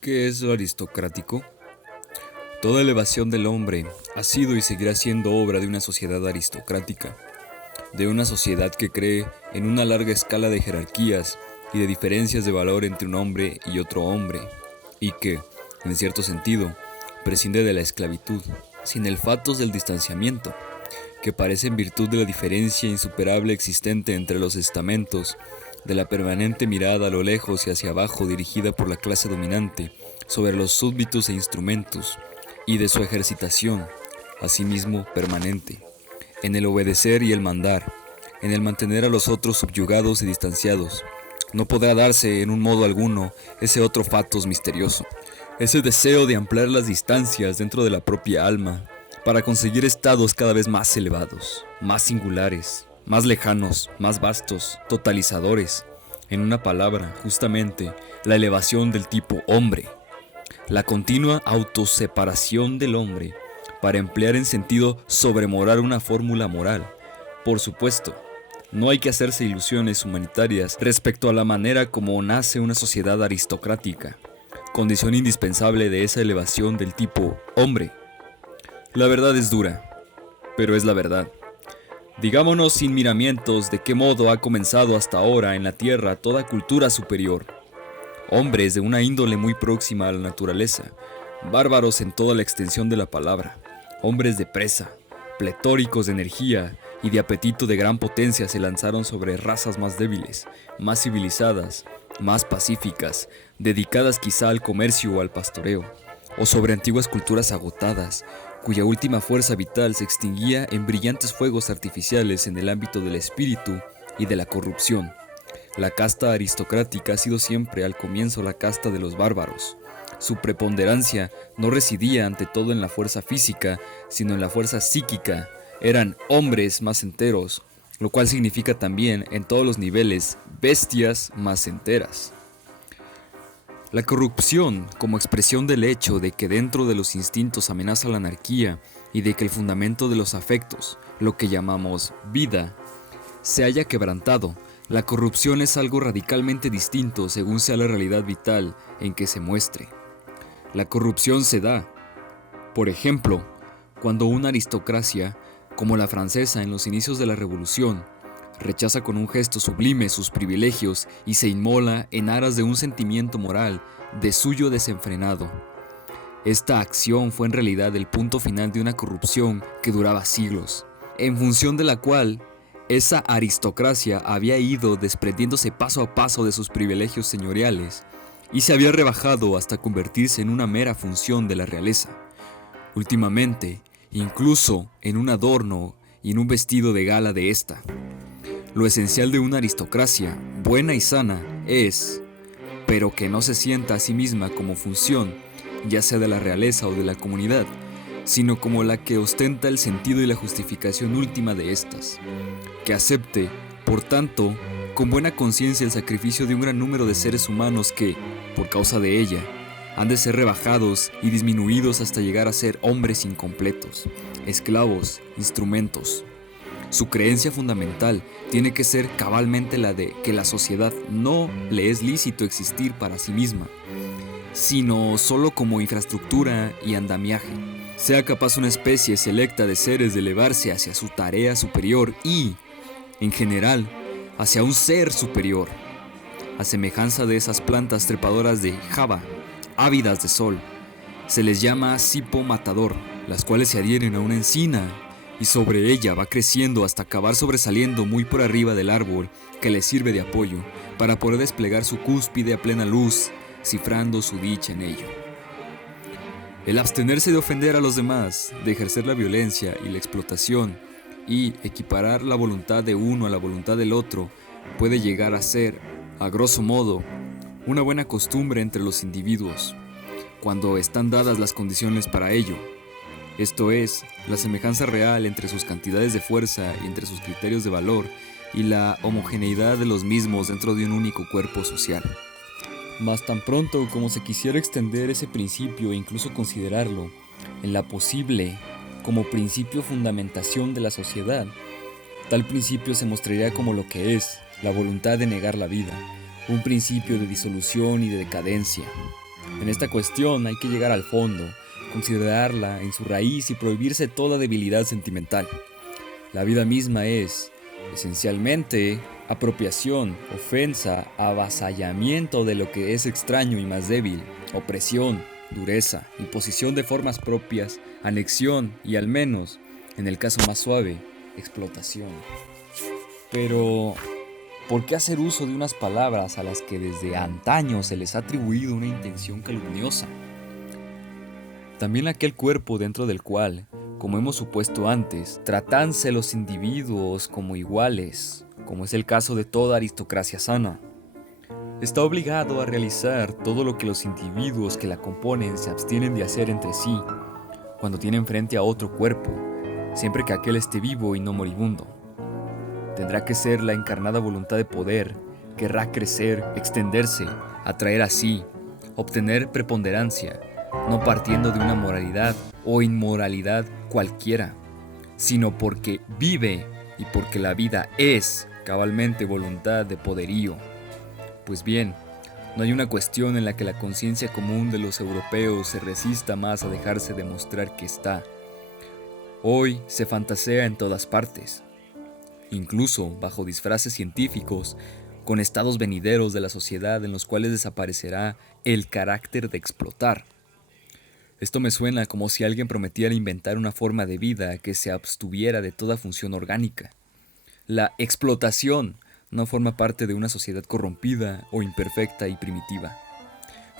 ¿Qué es lo aristocrático? Toda elevación del hombre ha sido y seguirá siendo obra de una sociedad aristocrática, de una sociedad que cree en una larga escala de jerarquías y de diferencias de valor entre un hombre y otro hombre, y que, en cierto sentido, prescinde de la esclavitud, sin el fatos del distanciamiento, que parece en virtud de la diferencia insuperable existente entre los estamentos, de la permanente mirada a lo lejos y hacia abajo dirigida por la clase dominante sobre los súbditos e instrumentos, y de su ejercitación, asimismo permanente, en el obedecer y el mandar, en el mantener a los otros subyugados y distanciados. No podrá darse en un modo alguno ese otro fatos misterioso, ese deseo de ampliar las distancias dentro de la propia alma, para conseguir estados cada vez más elevados, más singulares, más lejanos, más vastos, totalizadores. En una palabra, justamente, la elevación del tipo hombre. La continua autoseparación del hombre, para emplear en sentido sobremorar una fórmula moral. Por supuesto, no hay que hacerse ilusiones humanitarias respecto a la manera como nace una sociedad aristocrática, condición indispensable de esa elevación del tipo hombre. La verdad es dura, pero es la verdad. Digámonos sin miramientos de qué modo ha comenzado hasta ahora en la tierra toda cultura superior. Hombres de una índole muy próxima a la naturaleza, bárbaros en toda la extensión de la palabra, hombres de presa, pletóricos de energía y de apetito de gran potencia se lanzaron sobre razas más débiles, más civilizadas, más pacíficas, dedicadas quizá al comercio o al pastoreo, o sobre antiguas culturas agotadas, cuya última fuerza vital se extinguía en brillantes fuegos artificiales en el ámbito del espíritu y de la corrupción. La casta aristocrática ha sido siempre al comienzo la casta de los bárbaros. Su preponderancia no residía ante todo en la fuerza física, sino en la fuerza psíquica. Eran hombres más enteros, lo cual significa también, en todos los niveles, bestias más enteras. La corrupción, como expresión del hecho de que dentro de los instintos amenaza la anarquía y de que el fundamento de los afectos, lo que llamamos vida, se haya quebrantado. La corrupción es algo radicalmente distinto según sea la realidad vital en que se muestre. La corrupción se da, por ejemplo, cuando una aristocracia, como la francesa en los inicios de la Revolución, rechaza con un gesto sublime sus privilegios y se inmola en aras de un sentimiento moral de suyo desenfrenado. Esta acción fue en realidad el punto final de una corrupción que duraba siglos, en función de la cual esa aristocracia había ido desprendiéndose paso a paso de sus privilegios señoriales y se había rebajado hasta convertirse en una mera función de la realeza. Últimamente, incluso en un adorno y en un vestido de gala de esta. Lo esencial de una aristocracia, buena y sana, es, pero que no se sienta a sí misma como función, ya sea de la realeza o de la comunidad, sino como la que ostenta el sentido y la justificación última de estas. Que acepte, por tanto, con buena conciencia el sacrificio de un gran número de seres humanos que, por causa de ella, han de ser rebajados y disminuidos hasta llegar a ser hombres incompletos, esclavos, instrumentos. Su creencia fundamental tiene que ser cabalmente la de que la sociedad no le es lícito existir para sí misma, sino solo como infraestructura y andamiaje. Sea capaz una especie selecta de seres de elevarse hacia su tarea superior y, en general, hacia un ser superior, a semejanza de esas plantas trepadoras de Java, ávidas de sol. Se les llama cipo matador, las cuales se adhieren a una encina y sobre ella va creciendo hasta acabar sobresaliendo muy por arriba del árbol que le sirve de apoyo para poder desplegar su cúspide a plena luz, cifrando su dicha en ello. El abstenerse de ofender a los demás, de ejercer la violencia y la explotación y equiparar la voluntad de uno a la voluntad del otro puede llegar a ser, a grosso modo, una buena costumbre entre los individuos, cuando están dadas las condiciones para ello. Esto es, la semejanza real entre sus cantidades de fuerza y entre sus criterios de valor y la homogeneidad de los mismos dentro de un único cuerpo social. Mas tan pronto como se quisiera extender ese principio e incluso considerarlo en la posible como principio fundamentación de la sociedad, tal principio se mostraría como lo que es, la voluntad de negar la vida, un principio de disolución y de decadencia. En esta cuestión hay que llegar al fondo, considerarla en su raíz y prohibirse toda debilidad sentimental. La vida misma es, esencialmente, apropiación, ofensa, avasallamiento de lo que es extraño y más débil, opresión, dureza, imposición de formas propias, anexión y, al menos, en el caso más suave, explotación. Pero, ¿por qué hacer uso de unas palabras a las que desde antaño se les ha atribuido una intención calumniosa? También aquel cuerpo dentro del cual, como hemos supuesto antes, tratanse los individuos como iguales, como es el caso de toda aristocracia sana, está obligado a realizar todo lo que los individuos que la componen se abstienen de hacer entre sí, cuando tienen frente a otro cuerpo, siempre que aquel esté vivo y no moribundo. Tendrá que ser la encarnada voluntad de poder, querrá crecer, extenderse, atraer así, obtener preponderancia, no partiendo de una moralidad o inmoralidad cualquiera, sino porque vive y porque la vida es cabalmente voluntad de poderío. Pues bien, no hay una cuestión en la que la conciencia común de los europeos se resista más a dejarse demostrar que está. Hoy se fantasea en todas partes, incluso bajo disfraces científicos, con estados venideros de la sociedad en los cuales desaparecerá el carácter de explotar. Esto me suena como si alguien prometiera inventar una forma de vida que se abstuviera de toda función orgánica. La explotación no forma parte de una sociedad corrompida o imperfecta y primitiva.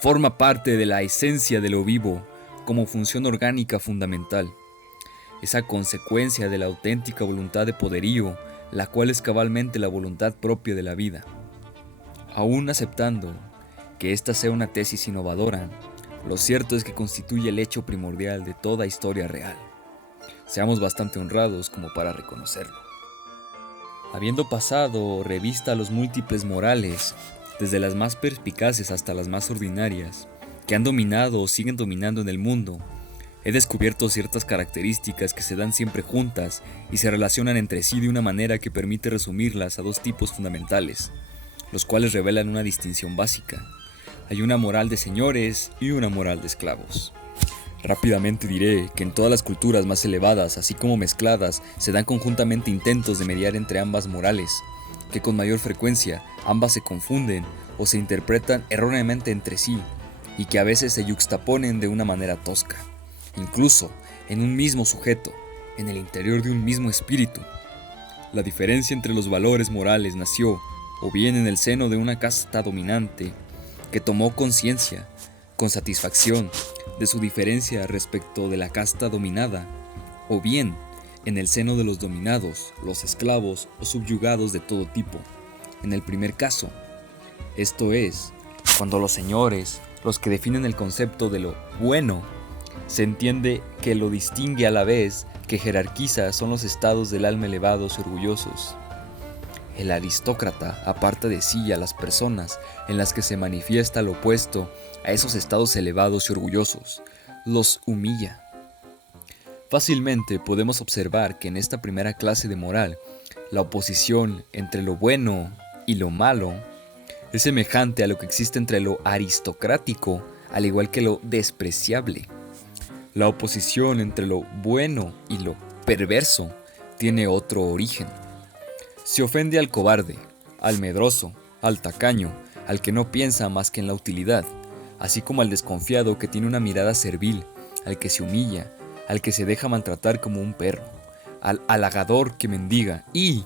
Forma parte de la esencia de lo vivo como función orgánica fundamental. Esa consecuencia de la auténtica voluntad de poderío, la cual es cabalmente la voluntad propia de la vida. Aún aceptando que esta sea una tesis innovadora, lo cierto es que constituye el hecho primordial de toda historia real. Seamos bastante honrados como para reconocerlo. Habiendo pasado revista a los múltiples morales, desde las más perspicaces hasta las más ordinarias, que han dominado o siguen dominando en el mundo, he descubierto ciertas características que se dan siempre juntas y se relacionan entre sí de una manera que permite resumirlas a dos tipos fundamentales, los cuales revelan una distinción básica. Hay una moral de señores y una moral de esclavos. Rápidamente diré que en todas las culturas más elevadas, así como mezcladas, se dan conjuntamente intentos de mediar entre ambas morales, que con mayor frecuencia ambas se confunden o se interpretan erróneamente entre sí, y que a veces se yuxtaponen de una manera tosca, incluso en un mismo sujeto, en el interior de un mismo espíritu. La diferencia entre los valores morales nació, o bien en el seno de una casta dominante, que tomó conciencia, con satisfacción, de su diferencia respecto de la casta dominada, o bien en el seno de los dominados, los esclavos o subyugados de todo tipo. En el primer caso, esto es, cuando los señores, los que definen el concepto de lo bueno, se entiende que lo distingue a la vez que jerarquiza son los estados del alma elevados y orgullosos. El aristócrata aparta de sí a las personas en las que se manifiesta lo opuesto a esos estados elevados y orgullosos, los humilla. Fácilmente podemos observar que en esta primera clase de moral, la oposición entre lo bueno y lo malo es semejante a lo que existe entre lo aristocrático, al igual que lo despreciable. La oposición entre lo bueno y lo perverso tiene otro origen. Se ofende al cobarde, al medroso, al tacaño, al que no piensa más que en la utilidad, así como al desconfiado que tiene una mirada servil, al que se humilla, al que se deja maltratar como un perro, al halagador que mendiga y,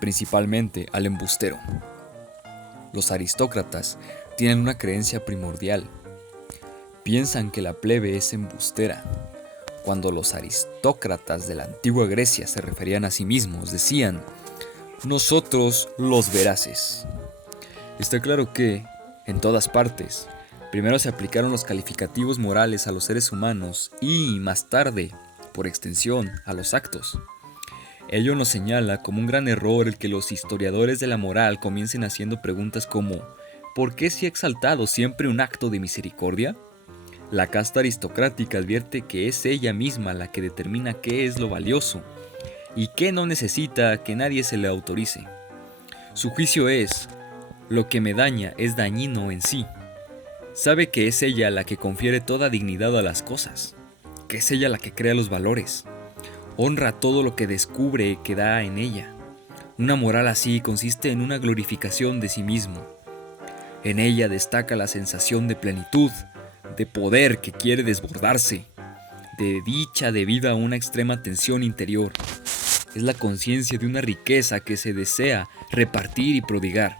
principalmente, al embustero. Los aristócratas tienen una creencia primordial. Piensan que la plebe es embustera. Cuando los aristócratas de la antigua Grecia se referían a sí mismos, decían: nosotros los veraces. Está claro que, en todas partes, primero se aplicaron los calificativos morales a los seres humanos y, más tarde, por extensión, a los actos. Ello nos señala como un gran error el que los historiadores de la moral comiencen haciendo preguntas como ¿Por qué se ha exaltado siempre un acto de misericordia? La casta aristocrática advierte que es ella misma la que determina qué es lo valioso y qué no necesita que nadie se le autorice. Su juicio es: lo que me daña es dañino en sí. Sabe que es ella la que confiere toda dignidad a las cosas, que es ella la que crea los valores. Honra todo lo que descubre que da en ella. Una moral así consiste en una glorificación de sí mismo. En ella destaca la sensación de plenitud, de poder que quiere desbordarse, de dicha debida a una extrema tensión interior. Es la conciencia de una riqueza que se desea repartir y prodigar.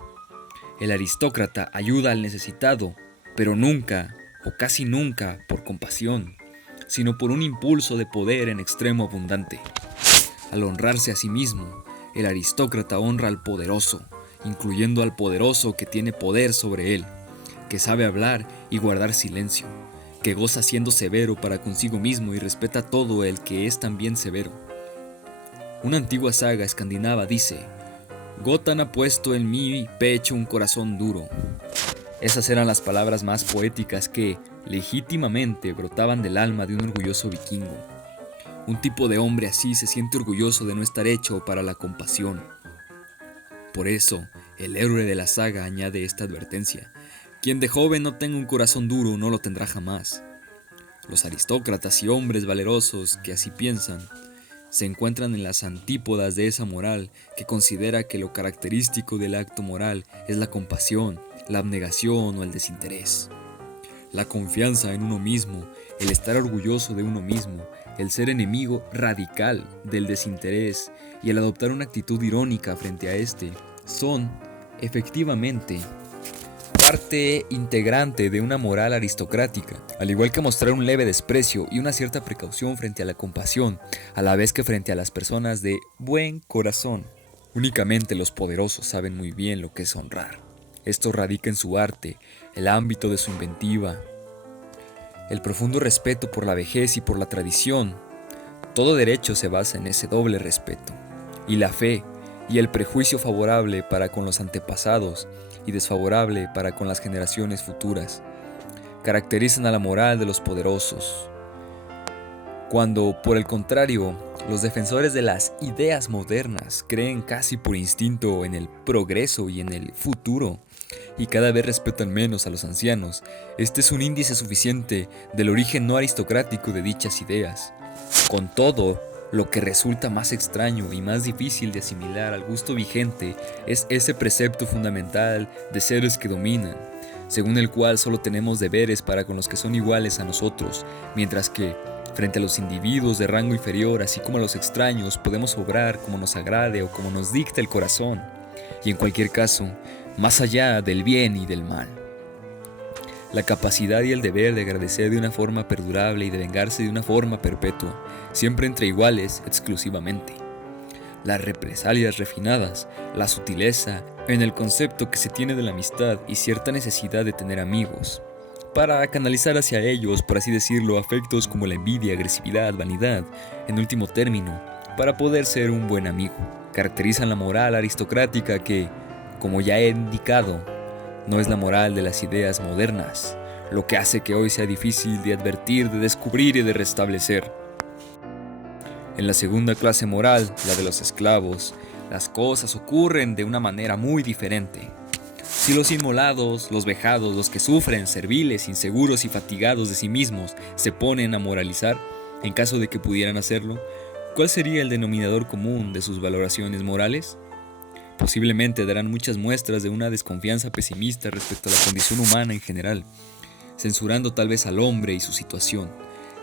El aristócrata ayuda al necesitado, pero nunca, o casi nunca, por compasión, sino por un impulso de poder en extremo abundante. Al honrarse a sí mismo, el aristócrata honra al poderoso, incluyendo al poderoso que tiene poder sobre él, que sabe hablar y guardar silencio, que goza siendo severo para consigo mismo y respeta todo el que es también severo. Una antigua saga escandinava dice: Gotan ha puesto en mi pecho un corazón duro. Esas eran las palabras más poéticas que, legítimamente, brotaban del alma de un orgulloso vikingo. Un tipo de hombre así se siente orgulloso de no estar hecho para la compasión. Por eso, el héroe de la saga añade esta advertencia: quien de joven no tenga un corazón duro no lo tendrá jamás. Los aristócratas y hombres valerosos que así piensan se encuentran en las antípodas de esa moral que considera que lo característico del acto moral es la compasión, la abnegación o el desinterés. La confianza en uno mismo, el estar orgulloso de uno mismo, el ser enemigo radical del desinterés y el adoptar una actitud irónica frente a este, son, efectivamente, parte integrante de una moral aristocrática, al igual que mostrar un leve desprecio y una cierta precaución frente a la compasión, a la vez que frente a las personas de buen corazón. Únicamente los poderosos saben muy bien lo que es honrar. Esto radica en su arte, el ámbito de su inventiva, el profundo respeto por la vejez y por la tradición. Todo derecho se basa en ese doble respeto, y la fe y el prejuicio favorable para con los antepasados y desfavorable para con las generaciones futuras caracterizan a la moral de los poderosos. Cuando, por el contrario, los defensores de las ideas modernas creen casi por instinto en el progreso y en el futuro, y cada vez respetan menos a los ancianos, este es un índice suficiente del origen no aristocrático de dichas ideas. Con todo, lo que resulta más extraño y más difícil de asimilar al gusto vigente es ese precepto fundamental de seres que dominan, según el cual solo tenemos deberes para con los que son iguales a nosotros, mientras que, frente a los individuos de rango inferior, así como a los extraños, podemos obrar como nos agrade o como nos dicta el corazón, y en cualquier caso, más allá del bien y del mal. La capacidad y el deber de agradecer de una forma perdurable y de vengarse de una forma perpetua, siempre entre iguales exclusivamente. Las represalias refinadas, la sutileza en el concepto que se tiene de la amistad y cierta necesidad de tener amigos, para canalizar hacia ellos, por así decirlo, afectos como la envidia, agresividad, vanidad, en último término, para poder ser un buen amigo, caracterizan la moral aristocrática que, como ya he indicado, no es la moral de las ideas modernas, lo que hace que hoy sea difícil de advertir, de descubrir y de restablecer. En la segunda clase moral, la de los esclavos, las cosas ocurren de una manera muy diferente. Si los inmolados, los vejados, los que sufren, serviles, inseguros y fatigados de sí mismos, se ponen a moralizar, en caso de que pudieran hacerlo, ¿cuál sería el denominador común de sus valoraciones morales? Posiblemente darán muchas muestras de una desconfianza pesimista respecto a la condición humana en general, censurando tal vez al hombre y su situación.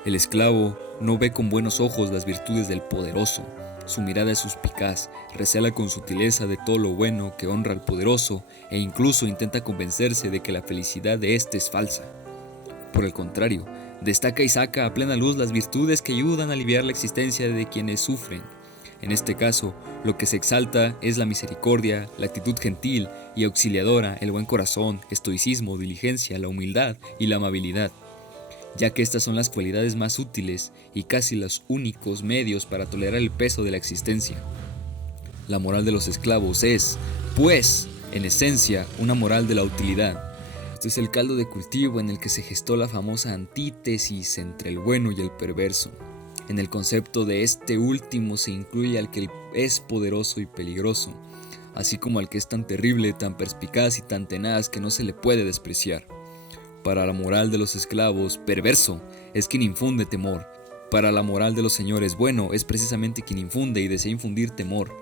El esclavo no ve con buenos ojos las virtudes del poderoso, su mirada es suspicaz, recela con sutileza de todo lo bueno que honra al poderoso e incluso intenta convencerse de que la felicidad de éste es falsa. Por el contrario, destaca y saca a plena luz las virtudes que ayudan a aliviar la existencia de quienes sufren. En este caso, lo que se exalta es la misericordia, la actitud gentil y auxiliadora, el buen corazón, estoicismo, diligencia, la humildad y la amabilidad, ya que estas son las cualidades más útiles y casi los únicos medios para tolerar el peso de la existencia. La moral de los esclavos es, pues, En esencia, una moral de la utilidad. Este es el caldo de cultivo en el que se gestó la famosa antítesis entre el bueno y el perverso. En el concepto de este último se incluye al que es poderoso y peligroso, así como al que es tan terrible, tan perspicaz y tan tenaz que no se le puede despreciar. Para la moral de los esclavos, perverso es quien infunde temor. Para la moral de los señores, bueno es precisamente quien infunde y desea infundir temor,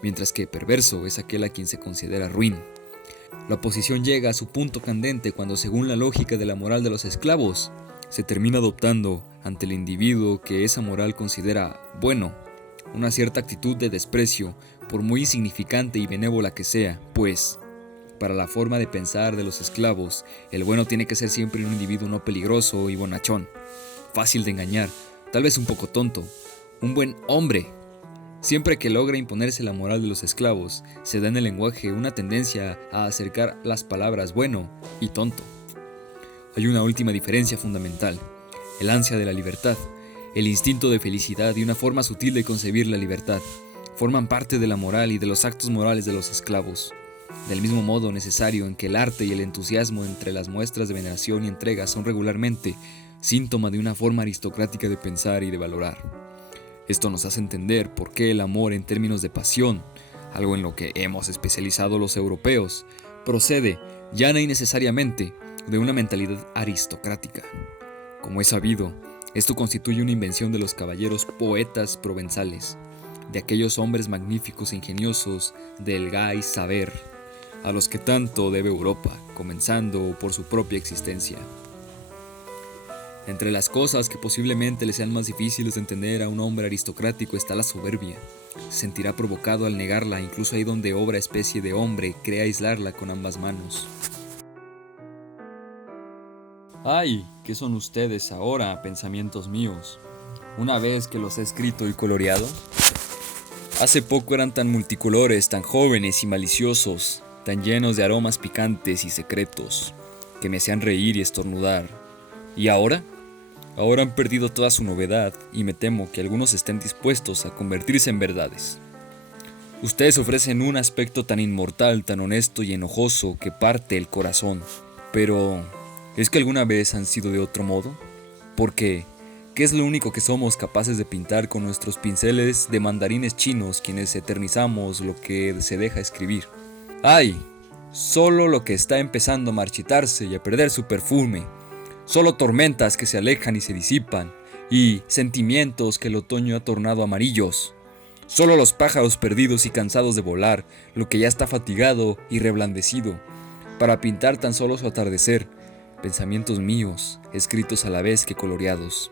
mientras que perverso es aquel a quien se considera ruin. La oposición llega a su punto candente cuando, según la lógica de la moral de los esclavos, se termina adoptando ante el individuo que esa moral considera bueno, una cierta actitud de desprecio, por muy insignificante y benévola que sea, pues, para la forma de pensar de los esclavos, el bueno tiene que ser siempre un individuo no peligroso y bonachón, fácil de engañar, tal vez un poco tonto, un buen hombre. Siempre que logra imponerse la moral de los esclavos, se da en el lenguaje una tendencia a acercar las palabras bueno y tonto. Hay una última diferencia fundamental: el ansia de la libertad, el instinto de felicidad y una forma sutil de concebir la libertad forman parte de la moral y de los actos morales de los esclavos, del mismo modo necesario en que el arte y el entusiasmo entre las muestras de veneración y entrega son regularmente síntoma de una forma aristocrática de pensar y de valorar. Esto nos hace entender por qué el amor en términos de pasión, algo en lo que hemos especializado los europeos, procede, llana y necesariamente, de una mentalidad aristocrática. Como es sabido, esto constituye una invención de los caballeros poetas provenzales, de aquellos hombres magníficos e ingeniosos del gai saber, a los que tanto debe Europa, comenzando por su propia existencia. Entre las cosas que posiblemente le sean más difíciles de entender a un hombre aristocrático está la soberbia. Se sentirá provocado al negarla, incluso ahí donde obra especie de hombre cree aislarla con ambas manos. ¡Ay! ¿Qué son ustedes ahora, pensamientos míos? Una vez que los he escrito y coloreado. Hace poco eran tan multicolores, tan jóvenes y maliciosos, tan llenos de aromas picantes y secretos, que me hacían reír y estornudar. ¿Y ahora? Ahora han perdido toda su novedad y me temo que algunos estén dispuestos a convertirse en verdades. Ustedes ofrecen un aspecto tan inmortal, tan honesto y enojoso que parte el corazón. Pero, ¿es que alguna vez han sido de otro modo? Porque, ¿qué es lo único que somos capaces de pintar con nuestros pinceles de mandarines chinos quienes eternizamos lo que se deja escribir? ¡Ay! Solo lo que está empezando a marchitarse y a perder su perfume. Solo tormentas que se alejan y se disipan, y sentimientos que el otoño ha tornado amarillos. Solo los pájaros perdidos y cansados de volar, lo que ya está fatigado y reblandecido, para pintar tan solo su atardecer, pensamientos míos, escritos a la vez que coloreados.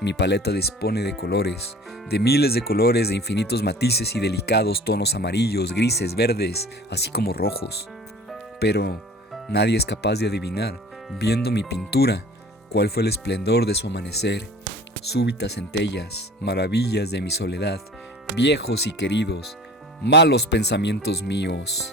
Mi paleta dispone de colores, de miles de colores, de infinitos matices y delicados tonos amarillos, grises, verdes, así como rojos. Pero nadie es capaz de adivinar, viendo mi pintura, cuál fue el esplendor de su amanecer, súbitas centellas, maravillas de mi soledad, viejos y queridos, malos pensamientos míos.